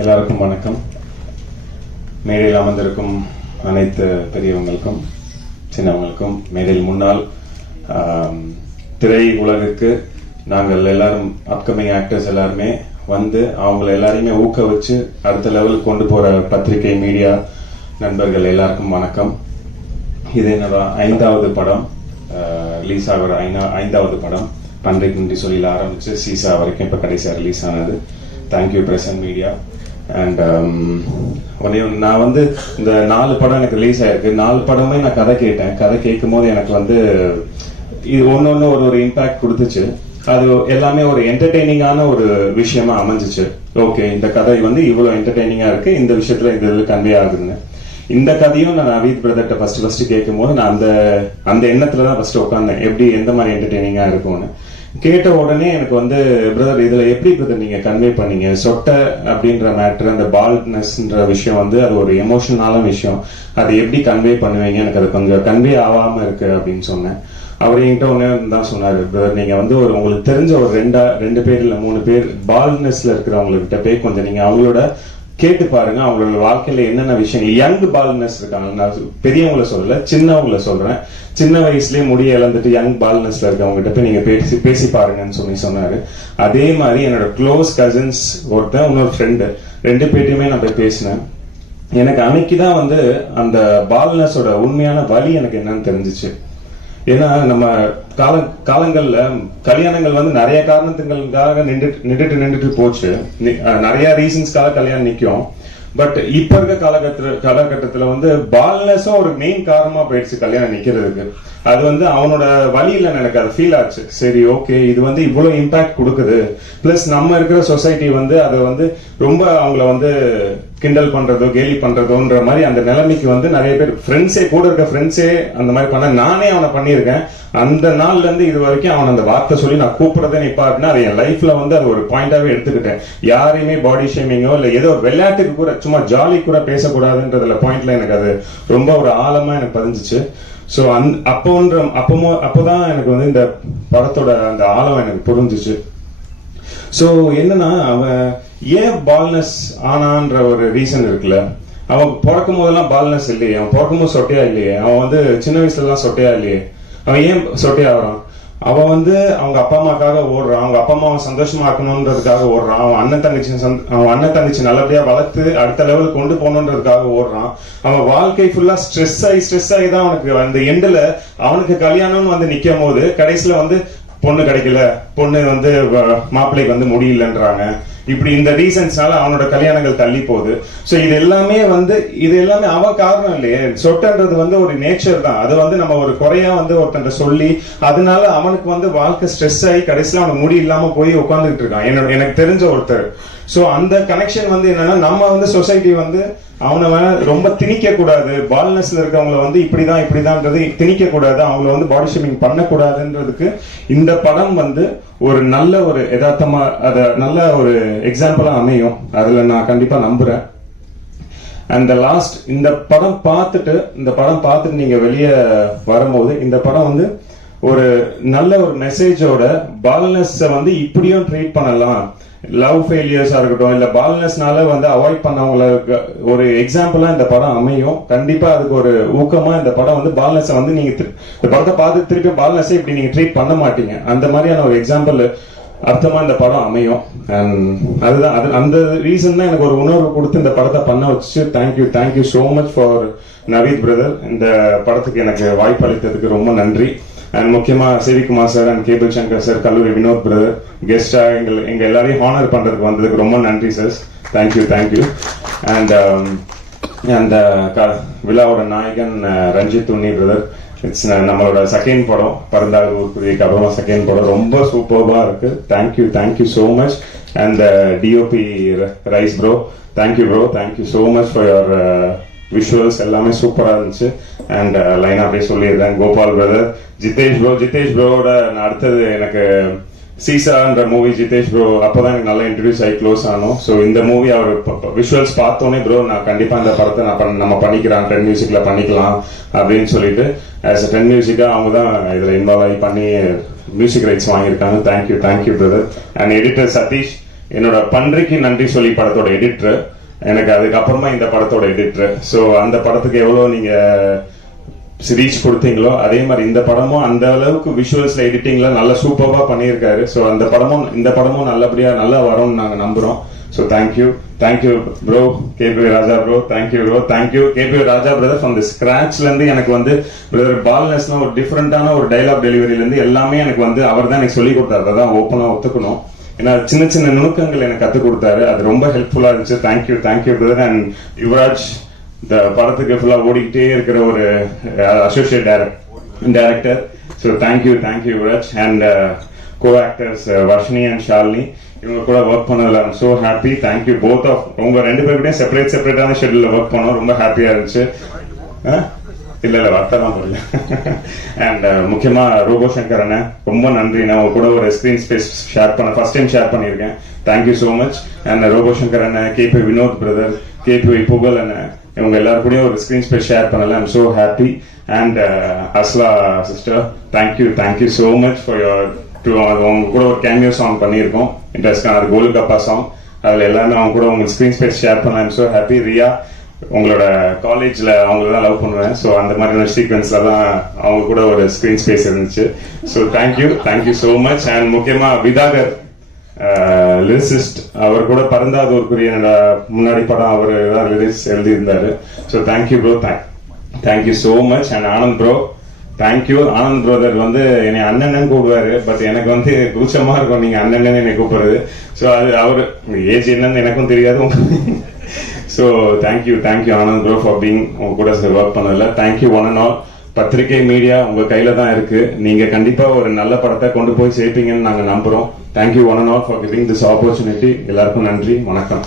எல்லாருக்கும் வணக்கம். மேடையில் அமர்ந்திருக்கும் அனைத்து பெரியவங்களுக்கும் சின்னவங்களுக்கும், மேடையில் முன்னால் திரை உலகுக்கு நாங்கள் எல்லாரும் அப்கமிங் ஆக்டர்ஸ் எல்லாருமே வந்து அவங்களை எல்லாரையுமே ஊக்குவிச்சு அடுத்த லெவலுக்கு கொண்டு போற பத்திரிகை மீடியா நண்பர்கள் எல்லாருக்கும் வணக்கம். இது என்னோட 5வது படம், ரிலீஸ் ஆகிற 5வது படம். பன்றைக்கு நன்றி சொல்லியில் ஆரம்பிச்சு சீசா வரைக்கும் இப்போ கடைசியாக ரிலீஸ் ஆனது. Thank you press and media. And நான் வந்து இந்த 4 படம் எனக்கு ரிலீஸ் ஆயிருக்கு. 4 படமே நான் கதை கேட்டேன். கதை கேட்கும் போது எனக்கு வந்து இது ஒன்னொன்னு ஒரு இம்பாக்ட் கொடுத்துச்சு. அது எல்லாமே ஒரு என்டர்டெய்னிங்கான ஒரு விஷயமா அமைஞ்சிச்சு. ஓகே, இந்த கதை வந்து இவ்வளவு என்டர்டெய்னிங்கா இருக்கு, இந்த விஷயத்துல இது கன்வே ஆகுதுன்னு. இந்த கதையும் நான் நவீத் பிரதர்கிட்ட ஃபர்ஸ்ட் கேட்கும் போது நான் அந்த எண்ணத்துலதான் ஃபர்ஸ்ட் உட்காந்தேன், எப்படி எந்த மாதிரி என்டர்டெய்னிங்கா இருக்கும்னு. கேட்ட உடனே எனக்கு வந்து, பிரதர் இதுல எப்படி பிரதர் நீங்க கன்வே பண்ணீங்க? சொட்டை அப்படின்ற மேட்டர், அந்த பால்ட்னஸ்ன்ற விஷயம் வந்து அது ஒரு எமோஷனலான விஷயம், அதை எப்படி கன்வே பண்ணுவீங்க? எனக்கு அது கொஞ்சம் கன்வே ஆகாம இருக்கு அப்படின்னு சொன்னேன். அவர் என்கிட்ட ஒன்னே தான் சொன்னாரு, பிரதர் நீங்க வந்து உங்களுக்கு தெரிஞ்ச ஒரு 2 பேர் இல்ல 3 பேர் பால்ட்னஸ்ல இருக்கிறவங்ககிட்ட போய் கொஞ்சம் நீங்க அவங்களோட கேட்டு பாருங்க, அவங்களோட வாழ்க்கையில என்னென்ன விஷயம். யங் பால்னஸ் இருக்காங்க, நான் பெரியவங்கள சொல்லல, சின்னவங்கள சொல்றேன். சின்ன வயசுலயே முடிய இழந்துட்டு யங் பால்னஸ்ல இருக்கவங்க கிட்ட போய் நீங்க பேசி பாருங்கன்னு சொன்னாரு. அதே மாதிரி என்னோட க்ளோஸ் கசின்ஸ் ஒருத்தன், இன்னொரு ஃப்ரெண்டு, 2 பேர்ட்டையுமே நான் போய் பேசினேன். எனக்கு அன்னைக்குதான் வந்து அந்த பால்னஸோட உண்மையான வலி எனக்கு என்னன்னு தெரிஞ்சிச்சு. ஏன்னா நம்ம காலங்கள்ல கல்யாணங்கள் வந்து நிறைய காரணத்துங்களுக்காக நின்றுட்டு போச்சு. நிறைய ரீசன்ஸ்க்காக கல்யாணம் நிக்கும். பட் இப்ப இருக்க காலகட்டத்துல வந்து பால்னஸும் ஒரு மெயின் காரணமா போயிடுச்சு கல்யாணம் நிக்கிறதுக்கு. அது வந்து அவனோட வழியில எனக்கு அது ஃபீல் ஆச்சு. சரி, ஓகே, இது வந்து இவ்வளவு இம்பாக்ட் கொடுக்குது. பிளஸ் நம்ம இருக்கிற சொசைட்டி வந்து அதை வந்து ரொம்ப அவங்கள வந்து கிண்டல் பண்றதோ கேலி பண்றதோன்ற மாதிரி அந்த நிலைமைக்கு வந்து நிறைய பேர் ஃப்ரெண்ட்ஸே, கூட இருக்க ஃப்ரெண்ட்ஸே அந்த மாதிரி பண்ண. நானே அவனை பண்ணியிருக்கேன். அந்த நாள்ல இருந்து இது வரைக்கும் அவன் அந்த வார்த்தை சொல்லி நான் கூப்பிடுறதே நிப்பாட்டினா அது என் லைஃப்ல வந்து அது ஒரு பாயிண்டாவே எடுத்துக்கிட்டேன். யாரையுமே பாடி ஷேமிங்கோ இல்ல ஏதோ ஒரு விளையாட்டுக்கு கூட சும்மா ஜாலி கூட பேசக்கூடாதுன்றதுல பாயிண்ட்ல எனக்கு அது ரொம்ப ஒரு ஆழமா எனக்கு பதிஞ்சிச்சு. ஸோ அப்போதான் எனக்கு வந்து இந்த படத்தோட அந்த ஆழம் எனக்கு புரிஞ்சிச்சு. ஸோ என்னன்னா, அவன் ஏன் பால்னஸ் ஆனான்ற ஒரு ரீசன் இருக்குல்ல. அவன் பிறக்கும் போதெல்லாம் பால்னஸ் இல்லையே, அவன் பிறக்கும் போது சொட்டையா இல்லையே, அவன் வந்து சின்ன வயசுல எல்லாம் சொட்டையா இல்லையே. அவன் ஏன் சொட்டையா வரான்? அவன் வந்து அவங்க அப்பா அம்மாக்காக ஓடுறான், அவங்க அப்பா அம்மாவை சந்தோஷமா ஆக்கணுன்றதுக்காக ஓடுறான். அவன் அண்ணன் தங்கச்சி நல்லபடியா வளர்த்து அடுத்த லெவலுக்கு கொண்டு போகணுன்றதுக்காக ஓடுறான். அவன் வாழ்க்கை ஃபுல்லா ஸ்ட்ரெஸ் ஆகி தான் அவனுக்கு அந்த எண்டுல அவனுக்கு கல்யாணம்னு வந்து நிக்கும் போது கடைசியில வந்து பொண்ணு கிடைக்கல, பொண்ணு வந்து மாப்பிள்ளைக்கு வந்து முடியலன்றாங்க. இப்படி இந்த ரீசன்ஸ்னால அவனோட கல்யாணங்கள் தள்ளி போகுது. சோ இது எல்லாமே அவன் காரணம் இல்லையே. சொட்டன்றது வந்து ஒரு நேச்சர் தான். அது வந்து நம்ம ஒரு குறையா வந்து ஒருத்தன் சொல்லி அதனால அவனுக்கு வந்து வாழ்க்கை ஸ்ட்ரெஸ் ஆகி கடைசியில அவனுக்கு முடி இல்லாம போய் உட்காந்துட்டு இருக்கான். எனக்கு தெரிஞ்ச ஒருத்தர். சோ அந்த கனெக்ஷன் வந்து என்னன்னா, நம்ம வந்து சொசைட்டி வந்து அவனை ரொம்ப திணிக்க கூடாது. பால்னஸ்ல இருக்கவங்களை வந்து இப்படிதான் திணிக்க கூடாது, அவங்கள வந்து பாடி ஷேமிங் பண்ணக்கூடாதுன்றதுக்கு இந்த படம் வந்து ஒரு நல்ல ஒரு யதார்த்தமா நல்ல ஒரு எக்ஸாம்பிளா அமையும். அதுல நான் கண்டிப்பா நம்புறேன். அண்ட் லாஸ்ட் இந்த படம் பார்த்துட்டு நீங்க வெளியே வரும்போது இந்த படம் வந்து ஒரு நல்ல ஒரு மெசேஜோட பால்னஸ் வந்து இப்படியும் ட்ரீட் பண்ணலாம், லவ் ஃபெயிலியர்ஸா இருக்கட்டும் இல்ல பால்னஸ்னால வந்து அவாய்ட் பண்ணவங்களுக்கு ஒரு எக்ஸாம்பிளா இந்த படம் அமையும். கண்டிப்பா அதுக்கு ஒரு ஊக்கமா இந்த படம் வந்து பால்னஸ் வந்து நீங்க இந்த படத்தை பார்த்து திருப்பி பால்னஸை இப்படி நீங்க ட்ரீட் பண்ண மாட்டீங்க, அந்த மாதிரியான ஒரு எக்ஸாம்பிள் அர்த்தமா இந்த படம் அமையும். அதுதான் அந்த ரீசன் தான் எனக்கு ஒரு உணர்வு கொடுத்து இந்த படத்தை பண்ண வச்சு. Thank you so much for Naveed brother. இந்த படத்துக்கு எனக்கு வாய்ப்பு அளித்ததுக்கு ரொம்ப நன்றி. அண்ட் முக்கியமா Sivakumar sir and cable Shankar sir, கல்லூரி வினோத் பிரதர் கெஸ்டா எங்க எல்லாரையும் ஹானர் பண்றதுக்கு வந்ததுக்கு ரொம்ப நன்றி சார். தேங்க்யூ. அண்ட் அந்த விழாவோட நாயகன் ரஞ்சித் உன்னி பிரதர், இட்ஸ் நம்மளோட செகண்ட் படம், பரந்தாள் ஊர்க்குதிக்கு அப்புறமா செகண்ட் படம், ரொம்ப சூப்பர்பா இருக்கு. Thank you so much. And DOP rice bro, thank you so much for your visuals, எல்லாமே சூப்பரா இருந்துச்சு. அண்ட் லைனா அப்படியே சொல்லிடுறேன், கோபால் பிரதர், ஜிதேஷ் ப்ரோவோட நான் அடுத்தது எனக்கு சீசான்ற மூவி ஜிதேஷ் ப்ரோ அப்பதான் எனக்கு நல்லா இன்ட்ரடியூஸ் ஆகி க்ளோஸ் ஆனோம். ஸோ இந்த மூவி அவர் விஷுவல்ஸ் பார்த்தோன்னே ப்ரோ நான் கண்டிப்பா இந்த படத்தை நம்ம பண்ணிக்கலாம், ட்ரெண்ட் மியூசிக்ல பண்ணிக்கலாம் அப்படின்னு சொல்லிட்டு ஆஸ் அ ட்ரெண்ட் மியூசிக்கா அவங்க தான் இதுல இன்வால்வ் ஆகி பண்ணி மியூசிக் ரைட்ஸ் வாங்கியிருக்காங்க. Thank you brother. And editor Satish, என்னோட பன்றிக்கு நன்றி சொல்லி படத்தோட எடிட்டர், எனக்கு அதுக்கப்புறமா இந்த படத்தோட எடிட்டர். ஸோ அந்த படத்துக்கு எவ்வளோ நீங்க ரீச் கொடுத்தீங்களோ அதே மாதிரி இந்த படமும் அந்த அளவுக்கு விஷுவல்ஸ்ல எடிட்டிங்ல நல்ல சூப்பர்வா பண்ணியிருக்காரு. ஸோ அந்த படமும் இந்த படமும் நல்லபடியா நல்லா வரும்னு நாங்க நம்புறோம். So thank you bro, KP Raja bro, thank you KP Raja brother. From the ஸ்கிராச்ல இருந்து எனக்கு வந்து பிரதர் பால்னஸ்னா ஒரு டிஃப்ரெண்டான ஒரு டைலாக் டெலிவரியில இருந்து எல்லாமே எனக்கு வந்து அவர் தான் எனக்கு சொல்லி கொடுத்தாரு. அதான் ஓப்பனா ஒத்துக்கணும். ஏன்னா சின்ன சின்ன நுணுக்கங்கள் எனக்கு கற்றுக் கொடுத்தாரு. அது ரொம்ப ஹெல்ப்ஃபுல்லா இருந்துச்சு. Thank you brother. அண்ட் யுவராஜ் இந்த படத்துக்கு ஃபுல்லா ஓடிக்கிட்டே இருக்கிற ஒரு associate director. So thank you Yuvraj. And co actors Varshini and Shalini, இவங்க கூட ஒர்க் பண்ணதுல I'm so happy. Thank you both of உங்க 2 பேருக்கிட்டையும் செப்பரேட்டான ஷெட்யூல்ல ஒர்க் பண்ணோம். ரொம்ப ஹாப்பியா இருந்துச்சு. இல்ல வார்த்தைலாம் புரியல. அண்ட் முக்கியமா ரோபோ சங்கர் அண்ணன், ரொம்ப நன்றி. நான் உங்க கூட ஒரு screen space first time share பண்ணியிருக்கேன். Thank you so much. And Robo Shankar அண்ணன், கேபி வினோத் பிரதர், கேபி புகழ் அண்ணன், இவங்க எல்லாரும் கூடயும் ஒரு ஸ்கிரீன் ஸ்பேஸ் ஷேர் பண்ணல. I'm so happy. And Asla sister, thank you so much for your அவங்க கூட ஒரு கேமியோ சாங் பண்ணியிருக்கோம். இன்ட்ரெஸ்டான அது கோலு கப்பா சாங். அதுல எல்லாமே அவங்க கூட உங்க ஸ்கிரீன் ஸ்பேஸ் ஷேர் பண்ணலாம். I'm so happy. ரியா, உங்களோட காலேஜ்ல அவங்கள தான் லவ் பண்ணுவேன். ஸோ அந்த மாதிரியான சீக்வன்ஸ்ல தான் அவங்க கூட ஒரு ஸ்கிரீன் ஸ்பேஸ் இருந்துச்சு. So thank you so much. And முக்கியமா விதாகர் லிரிசிஸ்ட், அவர் கூட பரந்தாதோருக்குரிய என்னோட முன்னாடி படம் அவர் தான் லிரிக்ஸ் எழுதியிருந்தாரு. So thank you bro, thank you so much. And Anand bro, thank you. Anand brother வந்து என்னை அண்ணன் கூப்பிடுவாரு. பட் எனக்கு வந்து கூச்சமா இருக்கும் நீங்க அண்ணன் என்னை கூப்பிடுறது. ஸோ அது அவரு ஏஜ் என்னன்னு எனக்கும் தெரியாது. So thank you Anand bro for being உங்க கூட ஒர்க் பண்ணதில்ல. Thank you one and all. பத்திரிகை மீடியா உங்க கையில தான் இருக்கு. நீங்க கண்டிப்பா ஒரு நல்ல படத்தை கொண்டு போய் சேர்ப்பீங்கன்னு நாங்க நம்புறோம். Thank you one and all for giving this opportunity. எல்லாருக்கும் நன்றி, வணக்கம்.